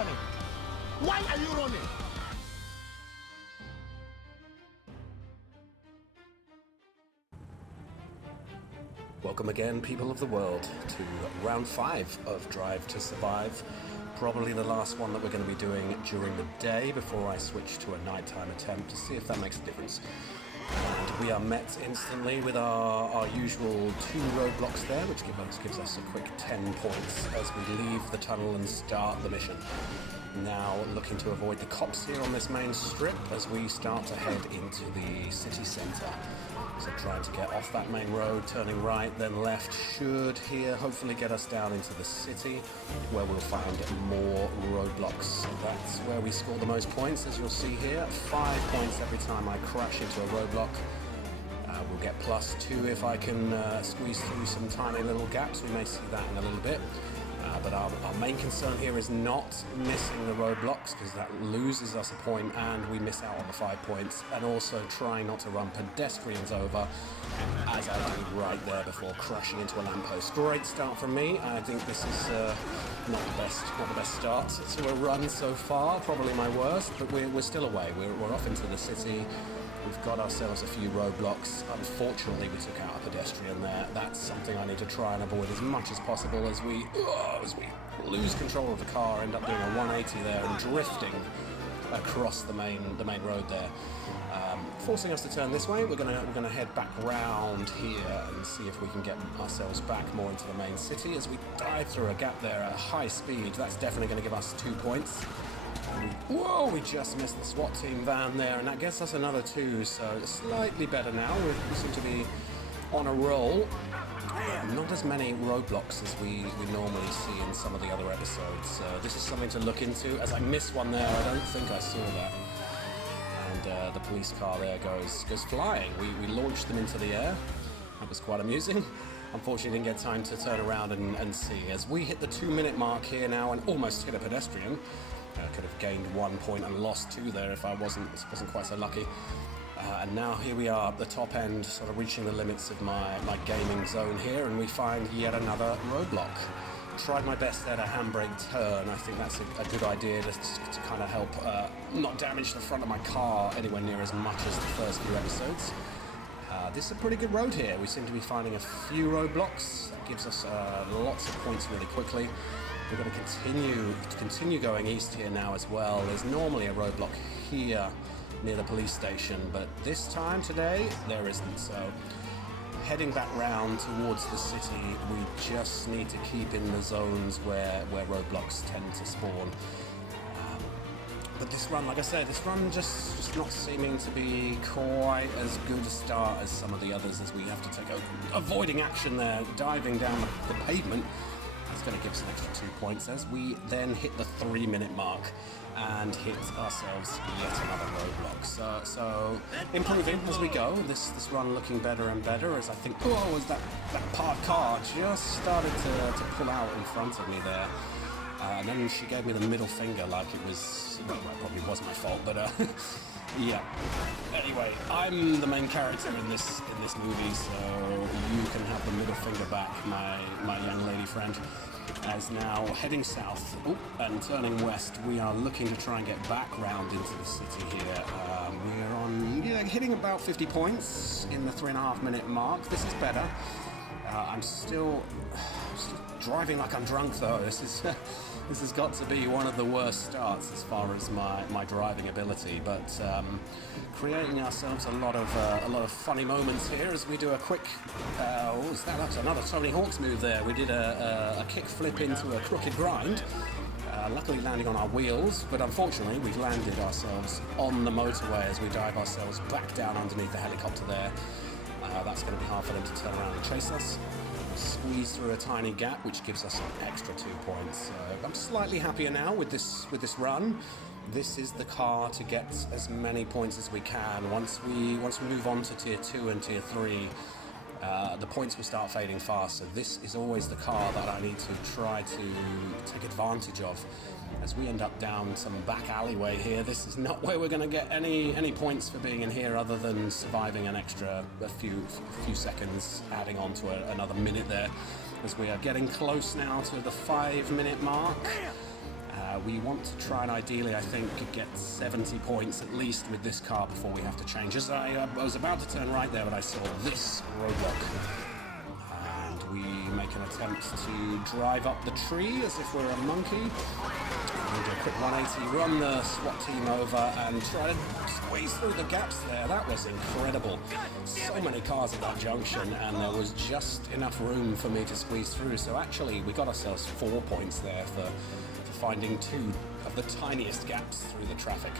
running? Why are you running? Welcome again, people of the world, to round 5 of Drive to Survive. Probably the last one that we're going to be doing during the day before I switch to a nighttime attempt to see if that makes a difference. And we are met instantly with our usual 2 roadblocks there, which gives us a quick 10 points as we leave the tunnel and start the mission. Now looking to avoid the cops here on this main strip as we start to head into the city centre. So trying to get off that main road, turning right, then left, should here hopefully get us down into the city, where we'll find more roadblocks. That's where we score the most points, as you'll see here. 5 points every time I crash into a roadblock. We'll get +2 if I can squeeze through some tiny little gaps. We may see that in a little bit. But our main concern here is not missing the roadblocks, because that loses us a point and we miss out on the 5 points, and also trying not to run pedestrians over, as I did right there before crashing into a lamppost. Great start from me. I think this is not the best start to a run so far, probably my worst, but we're still away. We're off into the city. We've got ourselves a few roadblocks. Unfortunately, we took out a pedestrian there. That's something I need to try and avoid as much as possible as we lose control of the car, end up doing a 180 there and drifting across the main road there, forcing us to turn this way. We're gonna head back round here and see if we can get ourselves back more into the main city as we dive through a gap there at high speed. That's definitely going to give us 2 points. Whoa, we just missed the SWAT team van there, and that gets us another 2, so slightly better now. We seem to be on a roll. Not as many roadblocks as we normally see in some of the other episodes, so this is something to look into. As I missed one there, I don't think I saw that. And the police car there goes flying. We launched them into the air. That was quite amusing. Unfortunately, didn't get time to turn around and see. As we hit the 2-minute mark here now and almost hit a pedestrian. I could have gained 1 point and lost 2 there if I wasn't quite so lucky. And now here we are at the top end, sort of reaching the limits of my gaming zone here, and we find yet another roadblock. Tried my best at a handbrake turn. I think that's a good idea to kind of help not damage the front of my car anywhere near as much as the first few episodes. This is a pretty good road here. We seem to be finding a few roadblocks. That gives us lots of points really quickly. We're going to continue going east here now as well. There's normally a roadblock here near the police station, but this time today there isn't. So heading back round towards the city, we just need to keep in the zones where roadblocks tend to spawn. But this run, like I said, just not seeming to be quite as good a start as some of the others, as we have to take avoiding action there, diving down the pavement. That's going to give us an extra 2 points as we then hit the 3-minute mark and hit ourselves yet another roadblock. So improving as we go. This run looking better and better, as I think, as that parked car just started to pull out in front of me there. And then she gave me the middle finger like it was, well, it probably was my fault, but yeah. Anyway, I'm the main character in this movie, so you can have the middle finger back, my young lady friend. As now heading south and turning west, we are looking to try and get back round into the city here. We're on hitting about 50 points in the 3.5-minute mark. This is better. I'm still driving like I'm drunk though. This has got to be one of the worst starts as far as my driving ability, but creating ourselves a lot of funny moments here as we do a quick that's another Tony Hawk's move there. We did a kick flip into a crooked grind, luckily landing on our wheels, but unfortunately we've landed ourselves on the motorway as we dive ourselves back down underneath the helicopter there. That's going to be hard for them to turn around and chase us. Squeeze through a tiny gap, which gives us an extra 2 points. I'm slightly happier now with this run. This is the car to get as many points as we can. Once we move on to tier 2 and tier 3, the points will start fading fast. So this is always the car that I need to try to take advantage of. As we end up down some back alleyway here, this is not where we're going to get any points for being in here, other than surviving a few seconds, adding on to another minute there, as we are getting close now to the 5-minute mark. We want to try and ideally, I think, get 70 points at least with this car before we have to change. As I was about to turn right there, but I saw this roadblock. And we make an attempt to drive up the tree as if we're a monkey. And do a quick 180, run the SWAT team over and try to squeeze through the gaps there. That was incredible. So many cars at that junction, and there was just enough room for me to squeeze through. So actually, we got ourselves 4 points there for finding 2 of the tiniest gaps through the traffic.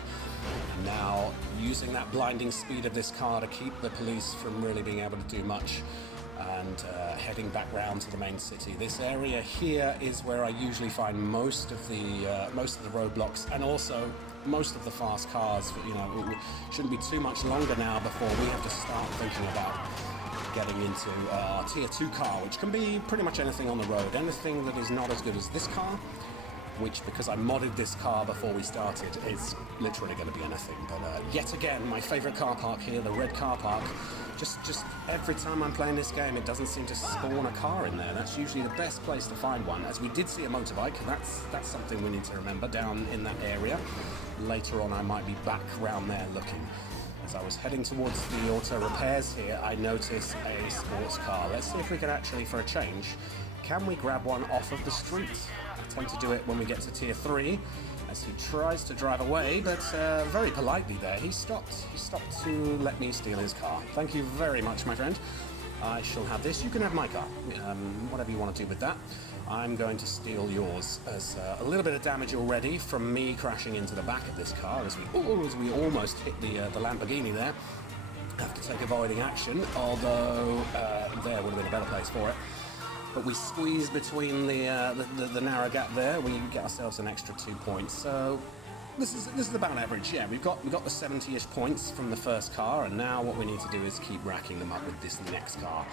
And now, using that blinding speed of this car to keep the police from really being able to do much, and heading back round to the main city. This area here is where I usually find most of the roadblocks, and also most of the fast cars. You know, it shouldn't be too much longer now before we have to start thinking about getting into our tier 2 car, which can be pretty much anything on the road, anything that is not as good as this car, which, because I modded this car before we started, is literally going to be anything. But yet again, my favourite car park here, the red car park, just every time I'm playing this game, it doesn't seem to spawn a car in there. That's usually the best place to find one. As we did see a motorbike, that's something we need to remember down in that area. Later on, I might be back round there looking. As I was heading towards the auto repairs here, I noticed a sports car. Let's see if we can actually, for a change, can we grab one off of the street? I tend to do it when we get to tier 3, as he tries to drive away, but very politely there, he stopped. He stopped to let me steal his car. Thank you very much, my friend. I shall have this. You can have my car. Whatever you want to do with that. I'm going to steal yours, as a little bit of damage already from me crashing into the back of this car as we almost hit the Lamborghini there. Have to take avoiding action, although there would have been a better place for it. But we squeeze between the narrow gap there. We get ourselves an extra 2 points. So this is about average. Yeah, we've got the 70-ish points from the first car, and now what we need to do is keep racking them up with this next car.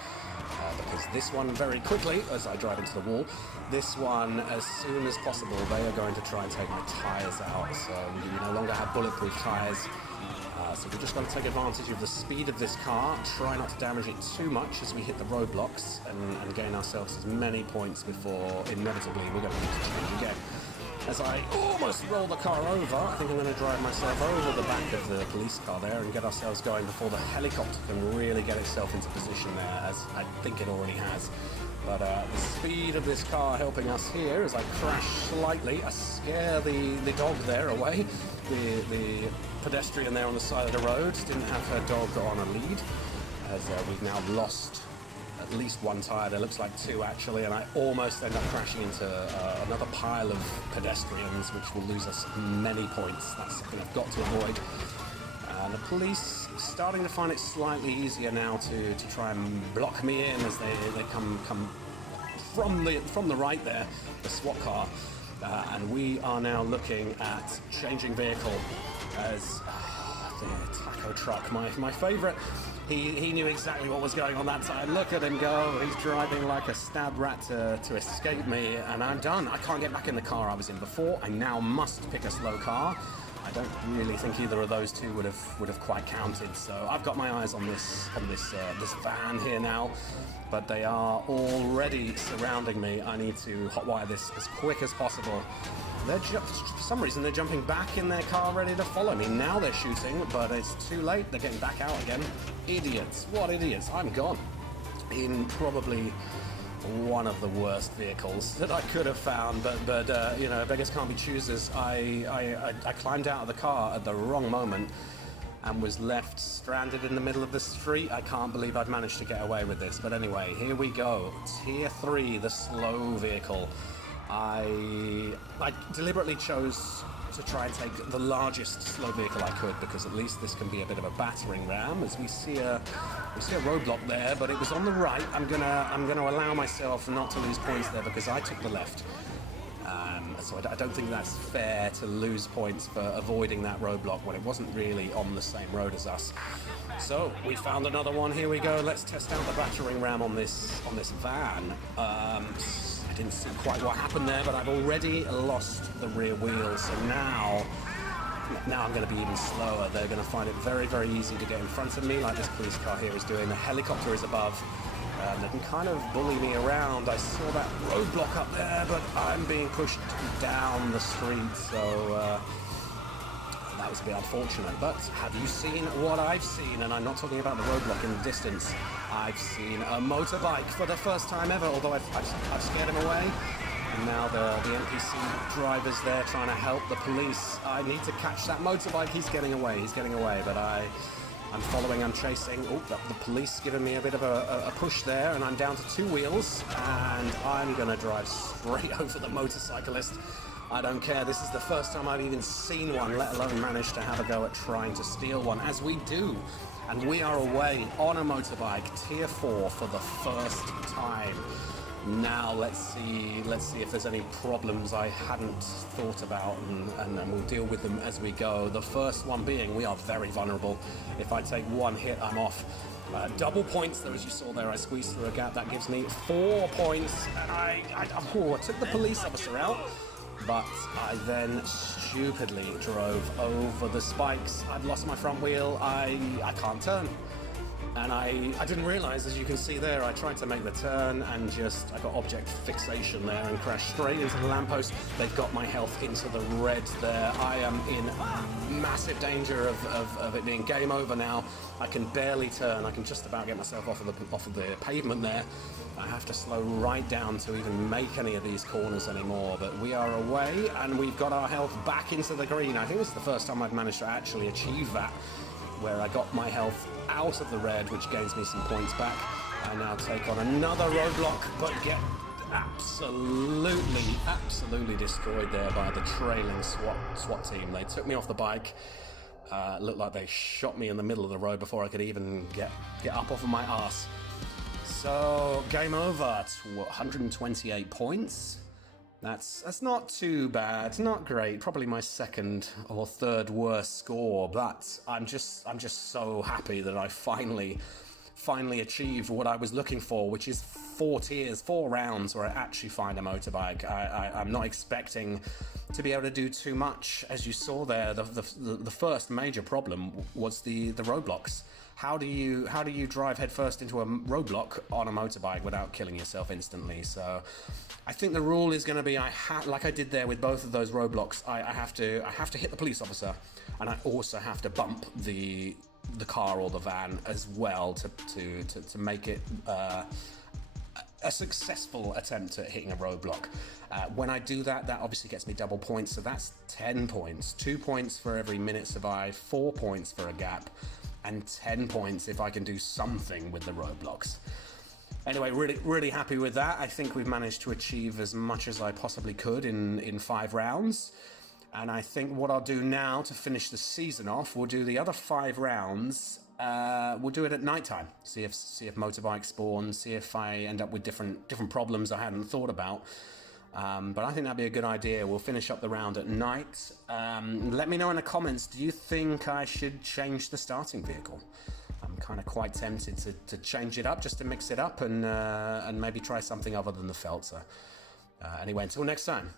Because this one, very quickly, as I drive into the wall, this one, as soon as possible, they are going to try and take my tyres out. So we no longer have bulletproof tyres. So we're just going to take advantage of the speed of this car, try not to damage it too much as we hit the roadblocks, and gain ourselves as many points before, inevitably, we're going to need to change again. As I almost roll the car over, I think I'm going to drive myself over the back of the police car there and get ourselves going before the helicopter can really get itself into position there, as I think it already has. But the speed of this car helping us here as I crash slightly. I scare the dog there away. The pedestrian there on the side of the road didn't have her dog on a lead, as we've now lost at least one tyre. There looks like 2 actually, and I almost end up crashing into another pile of pedestrians, which will lose us many points. That's something I've got to avoid. And the police starting to find it slightly easier now to try and block me in as they come from the right there, the SWAT car. And we are now looking at changing vehicle as the taco truck, my favourite. He knew exactly what was going on that time. Look at him go. He's driving like a stab rat to escape me, and I'm done. I can't get back in the car I was in before. I now must pick a slow car. I don't really think either of those two would have quite counted. So I've got my eyes on this van here now, but they are already surrounding me. I need to hotwire this as quick as possible. For some reason, they're jumping back in their car ready to follow me. Now they're shooting, but it's too late. They're getting back out again. Idiots. What idiots. I'm gone. In probably one of the worst vehicles that I could have found, but you know, beggars can't be choosers. I climbed out of the car at the wrong moment and was left stranded in the middle of the street. I can't believe I've managed to get away with this. But anyway, here we go. Tier 3, the slow vehicle. I deliberately chose to try and take the largest slow vehicle I could, because at least this can be a bit of a battering ram, as we see a roadblock there, but it was on the right. I'm gonna allow myself not to lose points there because I took the left. So I don't think that's fair to lose points for avoiding that roadblock when it wasn't really on the same road as us. So we found another one. Here we go. Let's test out the battering ram on this van. I didn't see quite what happened there, but I've already lost the rear wheel. So now I'm going to be even slower. They're going to find it very, very easy to get in front of me, like this police car here is doing. The helicopter is above. They can kind of bully me around. I saw that roadblock up there, but I'm being pushed down the street, so that was a bit unfortunate. But have you seen what I've seen? And I'm not talking about the roadblock in the distance. I've seen a motorbike for the first time ever, although I've scared him away. And now the NPC driver's there trying to help the police. I need to catch that motorbike. He's getting away, but I'm following, I'm chasing. Oh, the police giving me a bit of a push there, and I'm down to 2 wheels, and I'm gonna drive straight over the motorcyclist. I don't care. This is the first time I've even seen one, let alone managed to have a go at trying to steal one, as we do. And we are away on a motorbike, tier 4 for the first time. Now let's see if there's any problems I hadn't thought about, and we'll deal with them as we go. The first one being, we are very vulnerable. If I take one hit, I'm off. Double points, though, as you saw there. I squeezed through a gap. That gives me 4 points, and I took the police officer out, but I then stupidly drove over the spikes. I've lost my front wheel. I can't turn. And I didn't realize, as you can see there, I tried to make the turn and I got object fixation there and crashed straight into the lamppost. They've got my health into the red there. I am in massive danger of it being game over now. I can barely turn. I can just about get myself off of the pavement there. I have to slow right down to even make any of these corners anymore. But we are away, and we've got our health back into the green. I think this is the first time I've managed to actually achieve that, where I got my health out of the red, which gains me some points back. I now take on another roadblock, but get absolutely destroyed there by the trailing SWAT team. They took me off the bike. Looked like they shot me in the middle of the road before I could even get up off of my arse. So game over. 128 points. That's not too bad, not great. Probably my second or third worst score, but I'm just so happy that I finally achieved what I was looking for, which is 4 tiers, 4 rounds where I actually find a motorbike. I'm not expecting to be able to do too much. As you saw there, the first major problem was the roadblocks. How do you drive headfirst into a roadblock on a motorbike without killing yourself instantly? So I think the rule is going to be, like I did there with both of those roadblocks, I have to hit the police officer, and I also have to bump the car or the van as well to make it a successful attempt at hitting a roadblock. When I do that obviously gets me double points, so that's 10 points. 2 points for every minute survived, 4 points for a gap, and 10 points if I can do something with the roadblocks. Anyway, really happy with that. I think we've managed to achieve as much as I possibly could in 5 rounds. And I think what I'll do now to finish the season off, we'll do the other 5 rounds. We'll do it at nighttime. See if motorbikes spawn. See if I end up with different problems I hadn't thought about. But I think that'd be a good idea. We'll finish up the round at night. Let me know in the comments, do you think I should change the starting vehicle? I'm kind of quite tempted to change it up, just to mix it up and maybe try something other than the Felter. Anyway, until next time.